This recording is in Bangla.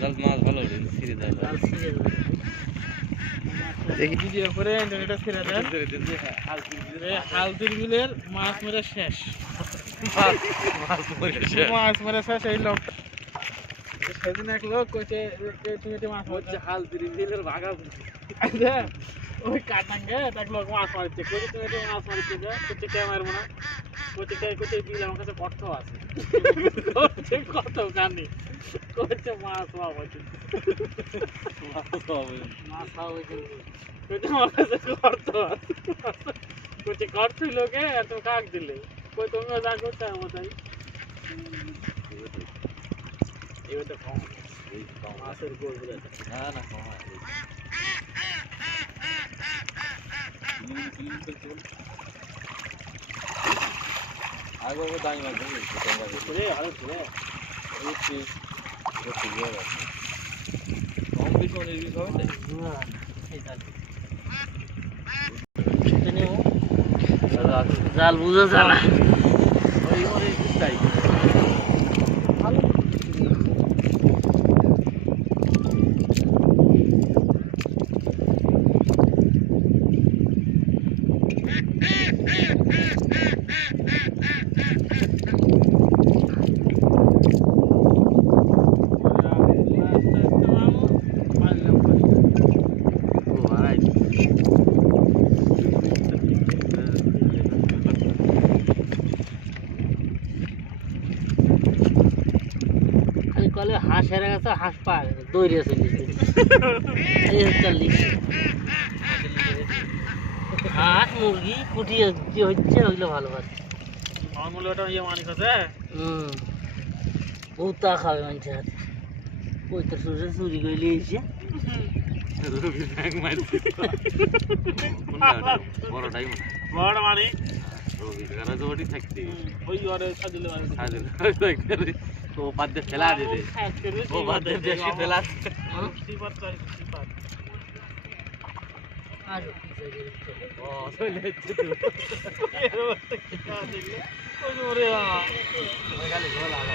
জাল মাছ ভালো ওঠে ছিঁড়ে দেয় দেখি ভিডিও করে এটা ছেড়ে দেন হালদির বিলের মাছ মেরে শেষ মাছ মেরে শেষ এই লোক সেদিন এক লোক কইছে মাছ হচ্ছে হালদির বিলের ভাগা ওই কাটাঙ্গে এক লোক মাছ মারছে কইছে তুমি এটা মাছ মারছে যে কইছে কে মারবো না কইছে বিল আমার কাছে কষ্ট আছে কইছে কত কানি কইছে মাছ পাবো মাছ পাবো কইছে আমার কাছে কষ্ট আছে কইছে কষ্ট লোকে এত কাক দিলে কই তুমিও যা করতে হবে তাই এবার তো কম মাছের গোল বলে না না কম আগে ও দামি মাছ ধরে আরো ধরে কম্পিটিশন এই বিষয় জাল বুঝা যায় না ওই তাই কলে হাঁস হেরে গেছে হাঁস পা দৌড়িয়ে চলেছে এই হচ্ছে লিখে হাঁস মুরগি কুটিয়ে যে হচ্ছে ওইগুলো ভালো পাচ্ছে আমার মূল্য ওটা ইয়ে মানিক আছে উতা খাবে মানুষের হাতে ওই তো সুরে চুরি করে নিয়েছে বড় মানে ওই ওরে সাজিলে তো বাদ দিয়ে ফেলা দিতে ও বাদ দিয়ে বেশি ফেলা ও চলে যাচ্ছে তো